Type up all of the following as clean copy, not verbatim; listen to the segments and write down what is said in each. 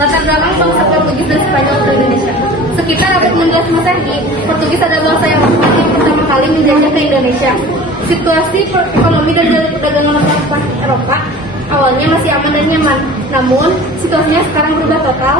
Latar belakang bangsa Portugis dan Spanyol ke Indonesia. Sekitar abad 16 Masehi, Portugis adalah bangsa yang pertama kali menjajah ke Indonesia. Situasi ekonomi dan jalur perdagangan masyarakat Eropa awalnya masih aman dan nyaman. Namun, situasinya sekarang berubah total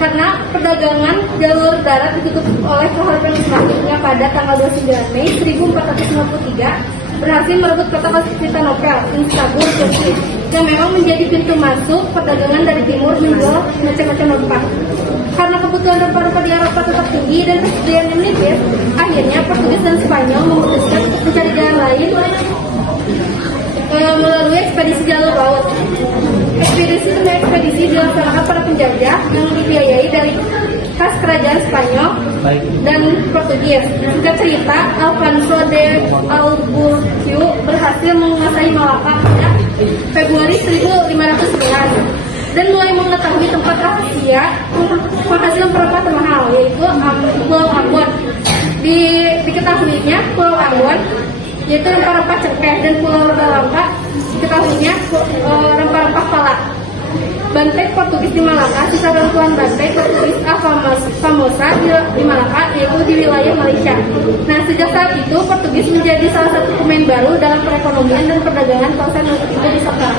karena perdagangan jalur darat ditutup oleh kehormatan yang pada tanggal 29 Mei 1453 berhasil merebut kota Konstantinopel, Istanbul, Turki, yang memang menjadi pintu masuk perdagangan dari timur menjual macam-macam rempah. Karena kebutuhan rempah-rempah di Eropa tetap tinggi dan persediaan yang menipis, akhirnya Portugis dan Spanyol memutuskan untuk mencari jalan lain melalui ekspedisi jalur laut. Ekspedisi dilaksanakan para penjajah yang dibiayai dari khas kerajaan Spanyol dan Portugis. Singkat cerita, Alfonso de Albuquerque berhasil menguasai Malaka pada Februari 1511 dan mulai mengetahui tempat rahasia penghasil rempah termahal, yaitu Pulau Ambon. Diketahuinya Pulau Ambon yaitu rempah-rempah cengkeh, dan Pulau Bangka diketahuinya rempah-rempah pala. Banteng Portugis di Malaka, sisa reruntuhan banteng Portugis Famosa di Malaka, yaitu di wilayah Malaysia. Nah, sejak saat itu Portugis menjadi salah satu pemain baru dalam perekonomian dan perdagangan kawasan itu di sekarang.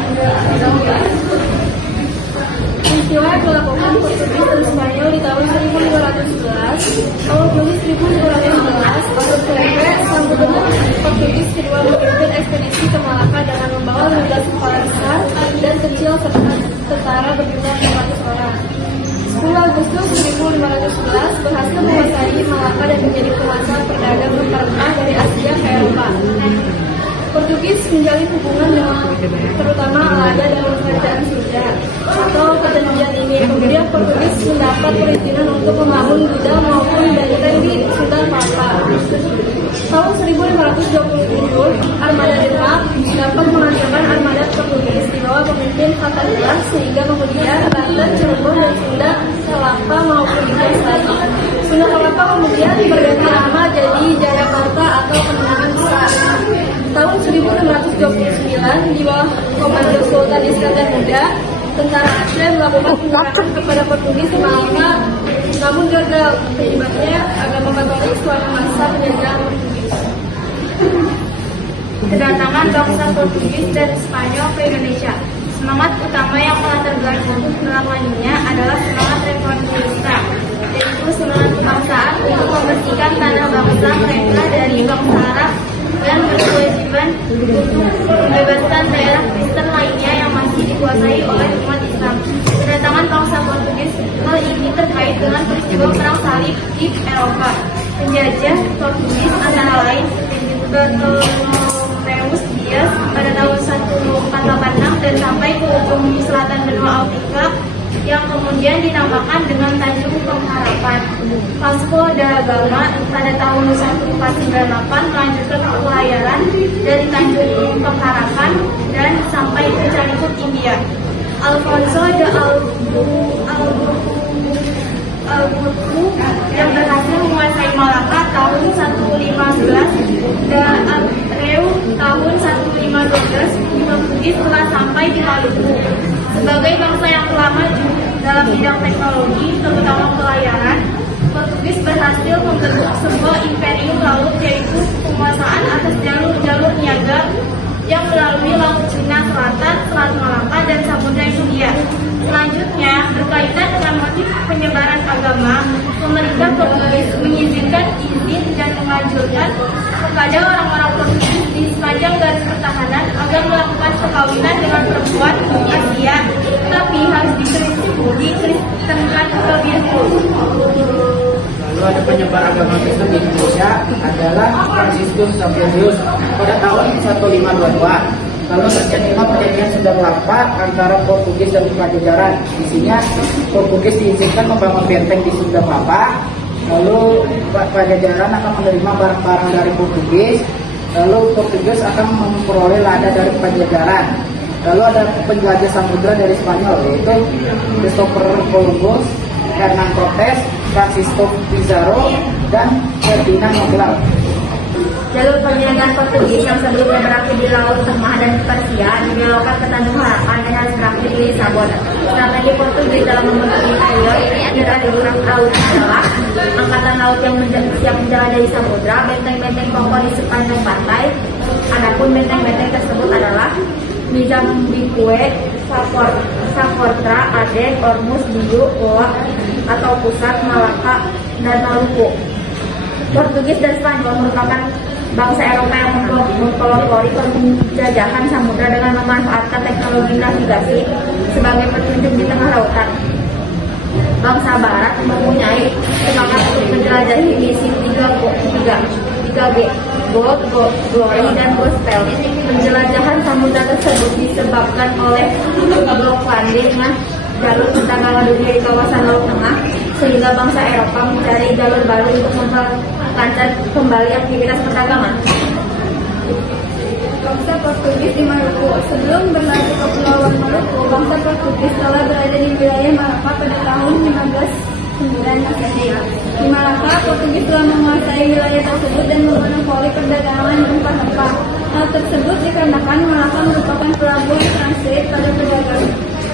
Peristiwa yang dilakukan Portugis dan Spanyol di tahun 1511, awal Juli 1511, Albuquerque sang gubernur Portugis kedua memimpin ekspedisi ke Malaka dengan membawa 15 kepala besar dan kecil serta tentara berjumlah 500 orang. 10 Agustus 1511 berhasil menguasai Malaka dan menjadi penguasa perdagang rempah-rempah dari Asia ke Eropa. Portugis menjalin hubungan dengan terutama Alada dan kerajaan Sunda atau perjanjian ini. Kemudian Portugis mendapat perizinan untuk membangun gudang maupun benteng di Sunda Malaka. Tahun 1527, armada Denmark dapat menghancurkan armada Portugis di bawah pemimpin Fatahillah, sehingga kemudian Banten, Cirebon, dan Sunda Kelapa maupun Inggris lagi. Sunda Kelapa kemudian berganti nama jadi Jayakarta atau Kemenangan Besar. Tahun 1529, di bawah komando Sultan Iskandar Muda, tentara Aceh melakukan penyerangan kepada Portugis di Malaka, namun gagal. Akibatnya agama Katolik selama masa penjajahan Portugis. Kedatangan bangsa Portugis dan Spanyol ke Indonesia. Semangat utama yang melatar belakanginya adalah semangat reformista, yaitu semangat kebangsaan untuk membersihkan tanah bangsa mereka dari bangsa Arab dan berkewajiban untuk membebaskan daerah Kristen lainnya yang masih dikuasai oleh umat Islam. Kedatangan bangsa Portugis, hal ini terkait dengan peristiwa perang salib di Eropa. Penjajah Portugis antara lain Bartolomeus Dias pada tahun 1486 dan sampai ke ujung selatan benua Afrika yang kemudian dinamakan dengan Tanjung Pengharapan. Vasco da Gama pada tahun 1498 melanjutkan pelayaran dari Tanjung Pengharapan dan sampai ke Caribut, India. Alfonso de Albuquerque yang berhasil menguasai Malaka tahun 1511 dan Abreu tahun 1512, Portugis telah sampai di Maluku. Sebagai bangsa yang telah maju dalam bidang teknologi, terutama pelayaran, Portugis berhasil membentuk sebuah imperium laut, yaitu penguasaan atas jalur-jalur niaga yang melalui Laut Cina Selatan, Selat Malaka, dan Samudra Hindia. Selanjutnya, berkaitan dengan motif penyebaran agama, pemerintah Portugis mengizinkan izin dan menganjurkan kepada orang-orang Portugis di sepanjang garis pertahanan agar melakukan perkawinan dengan perempuan Asia, tapi harus dikristenkan terlebih dahulu. Lalu ada penyebar agama Kristen di Indonesia adalah Franciscus Xaverius pada tahun 1522. Lalu terjadilah perjanjian Sunda Kelapa antara Portugis dan Pajajaran. Isinya Portugis diizinkan membangun benteng di Sunda Kelapa. Lalu Pajajaran akan menerima barang-barang dari Portugis. Lalu Portugis akan memperoleh lada dari Pajajaran. Lalu ada penjelajah samudra dari Spanyol, yaitu Christopher Columbus, Hernan Cortes, Francisco Pizarro, dan Ferdinand Magellan. Jalur perjalanan Portugis yang sebelumnya berakhir di Laut Tengah dan Persia dibelokkan ke Tanjung Harapan dan harus berakhir di Lisabon. Strategi Portugis dalam membentuk imperium adalah laut adalah angkatan laut yang siap menjelajahi samudra, benteng-benteng kokoh di sepanjang pantai. Adapun benteng-benteng tersebut adalah Mozambique, Saportra, Aden, Ormus, Biu, Goa atau Pusat, Malaka, dan Maluku. Portugis dan Spanyol merupakan bangsa Eropa yang mempelopori penjajahan samudra dengan memanfaatkan teknologi navigasi sebagai petunjuk di tengah lautan. Bangsa Barat mempunyai semangat untuk menjelajahi misi 3G, Gold, Glory, dan Gospel. Penjelajahan samudra tersebut disebabkan oleh blokade dengan jalur perdagangan dunia di kawasan Laut Tengah, sehingga bangsa Eropa mencari jalur baru untuk memperlancar kembali aktivitas perdagangan. Bangsa Portugis di Maluku. Sebelum berlanjut ke Kepulauan Maluku, bangsa Portugis telah berada di wilayah Malaka pada tahun 1509 Masehi. Di Malaka, Portugis telah menguasai wilayah tersebut dan memonopoli perdagangan rempah-rempah. Hal tersebut dikarenakan Malaka merupakan pelabuhan transit pada perdagangan.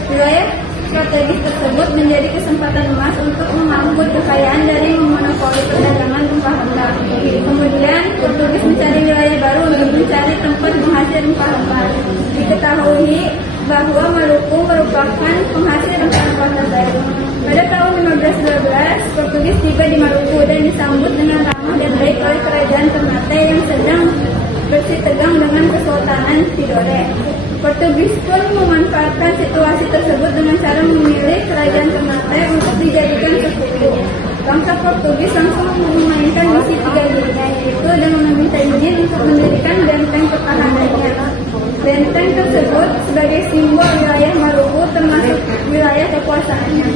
Wilayah strategis tersebut menjadi kesempatan emas untuk mengangkut kekayaan dari memonopoli perdagangan rempah-rempah. Kemudian, Portugis mencari wilayah baru untuk mencari tempat penghasil rempah-rempah. Diketahui bahwa Maluku merupakan penghasil rempah-rempah terbaik. Pada tahun 1512, Portugis tiba di Maluku dan disambut dengan ramah dan baik oleh kerajaan Ternate yang sedang bersitegang dengan Kesultanan Tidore. Portugis pun memanfaatkan situasi tersebut dengan cara memilih kerajaan Ternate untuk dijadikan sekutu. Bangsa Portugis langsung memainkan misi 3G-nya, yaitu dengan meminta izin untuk mendirikan benteng pertahanannya. Benteng tersebut sebagai simbol wilayah Maluku termasuk wilayah kekuasaannya.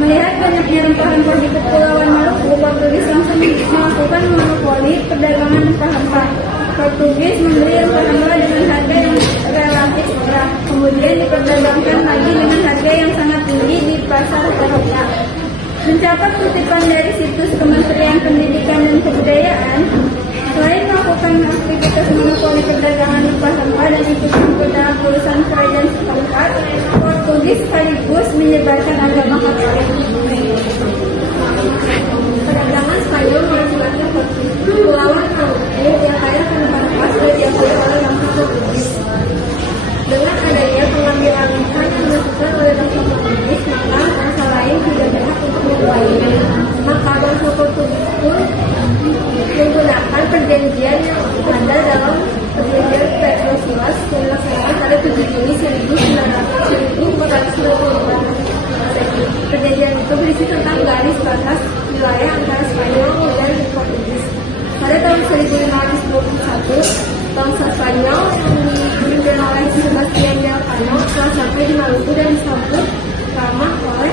Melihat banyaknya rempah-rempah di Kepulauan Maluku, Portugis langsung melakukan monopoli perdagangan rempah-rempah. Portugis membeli rempah-rempah dengan harga yang relatif murah, kemudian diperdagangkan lagi dengan harga yang sangat tinggi di pasar Eropa. Mencatat kutipan dari situs Kementerian Pendidikan dan Kebudayaan, selain melakukan aktivitas monopoli perdagangan rempah-rempah dan ikut campur dalam urusan kerajaan setempat, Portugis sekaligus menyebarkan agama Katolik. Perdagangan Spanyol mengakibatkan Kepulauan Maluku yang kaya akan rempah-rempah sudah diakui oleh bangsa Portugis. Dengan adanya pengambilan ikan yang dilakukan oleh bangsa Portugis, maka bangsa lain tidak berhak untuk memulainya. Maka bangsa Portugis pun menggunakan perjanjian yang ada dalam perjanjian Tordesillas yang dilaksanakan pada 7 Juni 1492. Perjanjian itu berisi tentang garis batas wilayah antara Spanyol dan Portugis. Pada tahun 1521, bangsa Spanyol yang dipimpin oleh Sebastian de Elcano telah sampai di Maluku dan disambut ramah oleh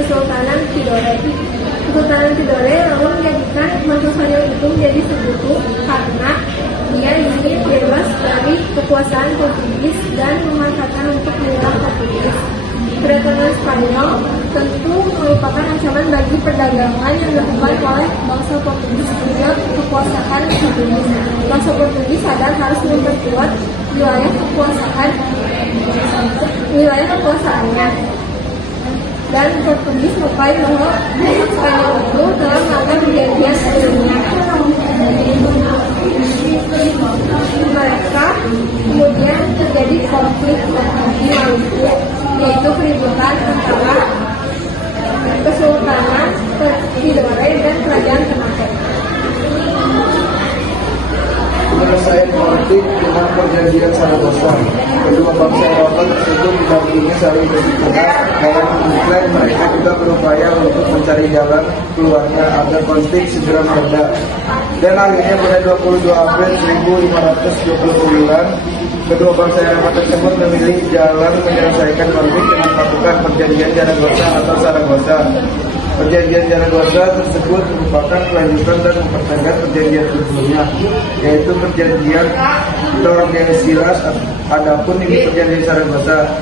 Kesultanan Tidore. Kesultanan Tidore lalu menjadikan bangsa Spanyol itu menjadi sekutu karena dia ingin bebas dari kekuasaan Portugis dan memanfaatkan untuk menyerang Portugis. Kedatangan Spanyol tentu merupakan ancaman bagi perdagangan yang dilakukan oleh bangsa Portugis dengan kekuasaan Portugis. Bangsa Portugis sadar harus memperkuat wilayah kekuasaannya. Dan Portugis mengklaim bahwa Spanyol itu telah melanggar perjanjian sebelumnya. Mereka kemudian terjadi konflik di Maluku, yaitu keributan antara Kesultanan Tidore dan Kerajaan Ternate. Menyelesaikan konflik dengan perjanjian Saragossa. Kedua bangsa Eropa tersebut didampingi saling bersepakat dalam mengklaim mereka juga berupaya untuk mencari jalan keluarnya agar konflik segera mereda. Dan akhirnya pada 22 April 1529, kedua bangsa Eropa tersebut memilih jalan menyelesaikan konflik dengan melakukan perjanjian Zaragoza atau Saragossa. Perjanjian Zaragoza tersebut merupakan kelanjutan dan mempertegas perjanjian sebelumnya, yaitu perjanjian Tordesillas. Adapun ini perjanjian Zaragoza,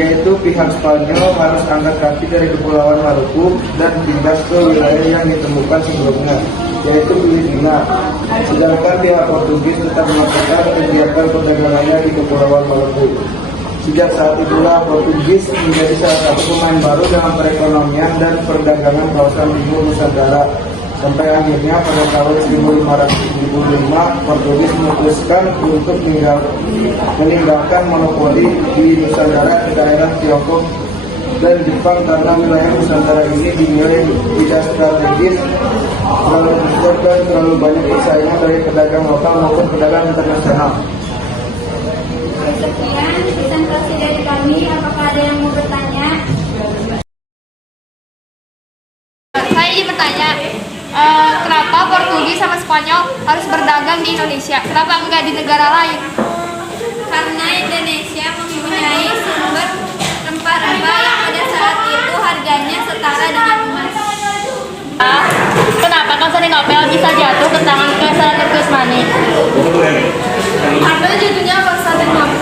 yaitu pihak Spanyol harus angkat kaki dari Kepulauan Maluku dan pindah ke wilayah yang ditemukan sebelumnya, yaitu Filipina. Sedangkan pihak Portugis tetap melakukan kegiatan perdagangannya di Kepulauan Maluku. Sejak saat itulah Portugis menjadi salah satu pemain baru dalam perekonomian dan perdagangan kawasan timur Nusantara. Sampai akhirnya pada tahun 1505 Portugis memutuskan untuk meninggalkan monopoli di Nusantara ke daerah Tiongkok dan Jepang karena wilayah Nusantara ini dinilai tidak strategis, terlalu besar dan terlalu banyak persaingan dari pedagang lokal maupun pedagang internasional. Sekian presentasi dari kami. Apakah ada yang mau bertanya? Saya ingin bertanya, kenapa Portugis sama Spanyol harus berdagang di Indonesia? Kenapa enggak di negara lain? Karena Indonesia mempunyai sumber rempah-rempah yang pada saat itu harganya setara dengan emas. Kenapa Konstantinopel bisa jatuh ke tangan Kaisar Usmani? Karena jatuhnya Konstantinopel